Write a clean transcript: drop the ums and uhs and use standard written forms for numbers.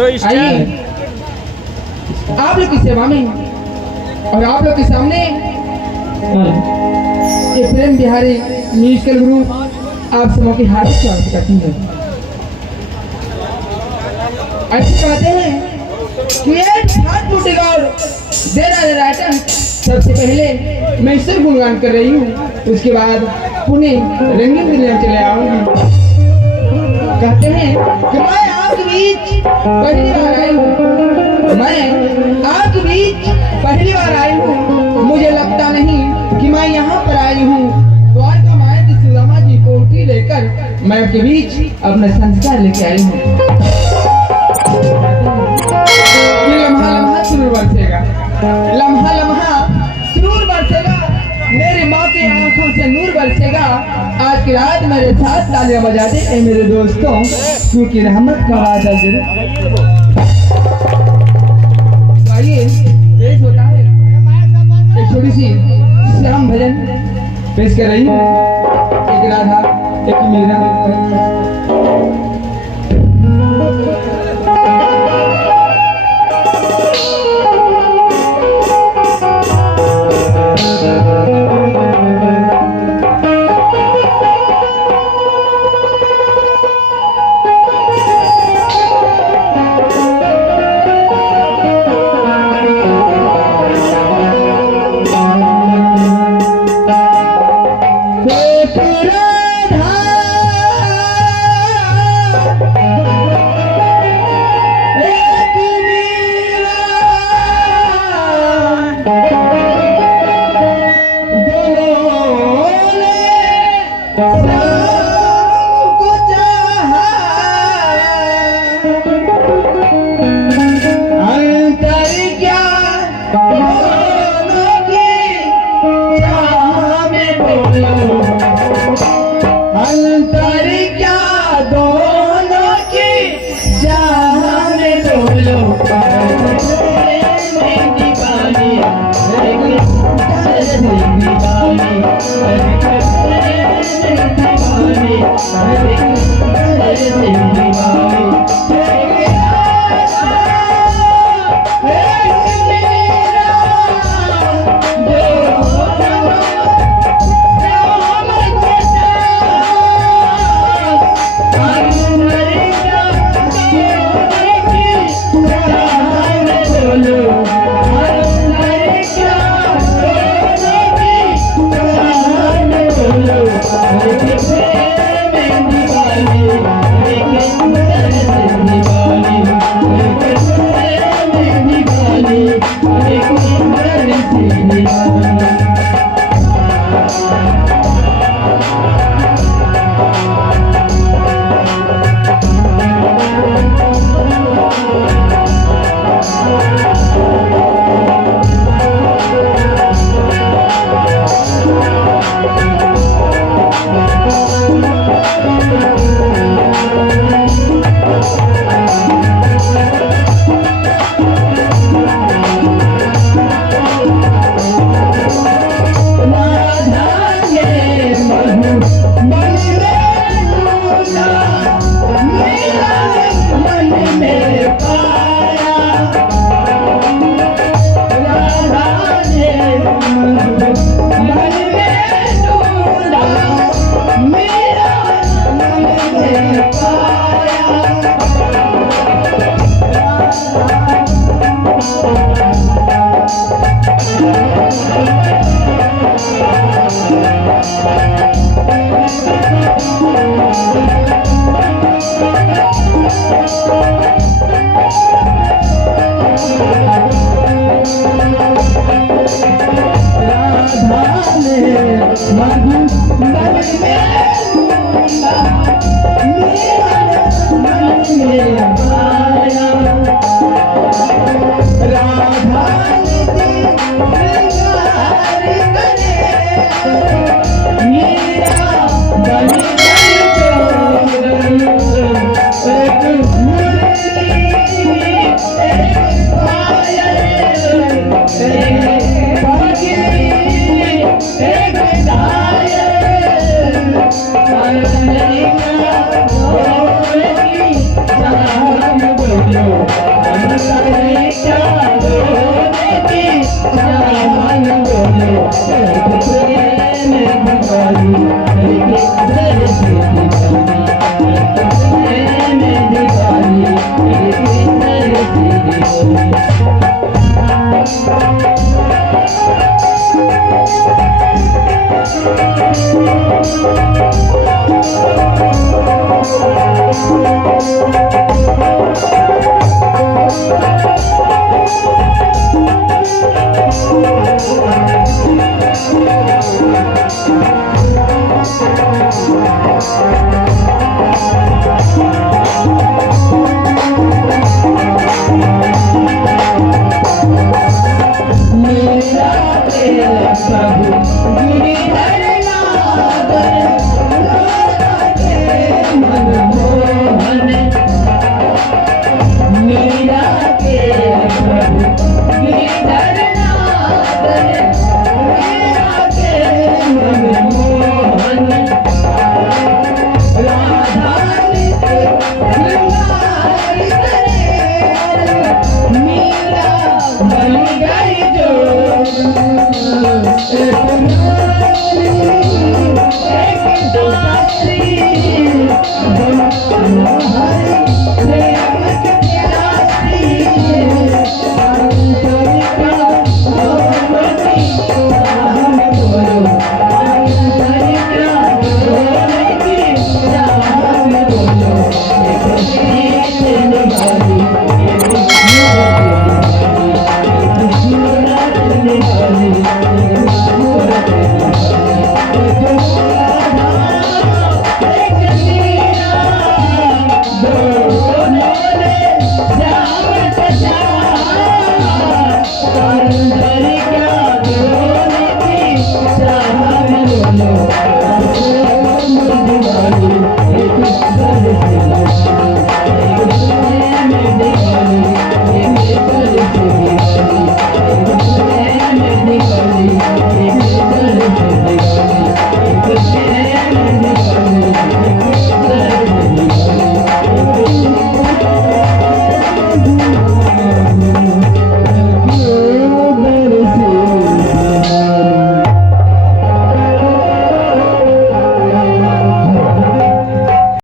आइए आप लोग की सेवा में और आप लोग के सामने ये प्रेम बिहारी म्यूजिकल ग्रुप आप सबों की हार्दिक स्वागत करती है। ऐसे कहते हैं कि एक हाथ टूटेगा और देना रहता है। सबसे पहले मैं ईश्वर गुणगान कर रही हूँ, उसके बाद पुणे रंगीन दुनिया चले आऊंगी। कहते हैं कि मैं आपके बीच पहली बार आई हूँ, मैं आपके बीच पहली बार आई हूँ। मुझे लगता नहीं कि मैं यहाँ पर आई हूँ। द्वारका माया की सुदामा जी को उठी लेकर मैं आपके बीच अपना संस्कार लेके आई हूँ। लम्हा लम्हा सुरूर बरसेगा, लम्हा लम्हा सुरूर बरसेगा, मेरी माँ की आंखों से नूर बरसेगा। आज की रात मेरे साथ तालियां बजा दे ए मेरे दोस्तों, क्योंकि रहमत का वादा जरूर। आइए पेश होता है एक छोटी सी श्याम भजन पेश कर रही है। एक राधा एक मीरा। बोलो मन करे चाहो देवी चाहन बोलो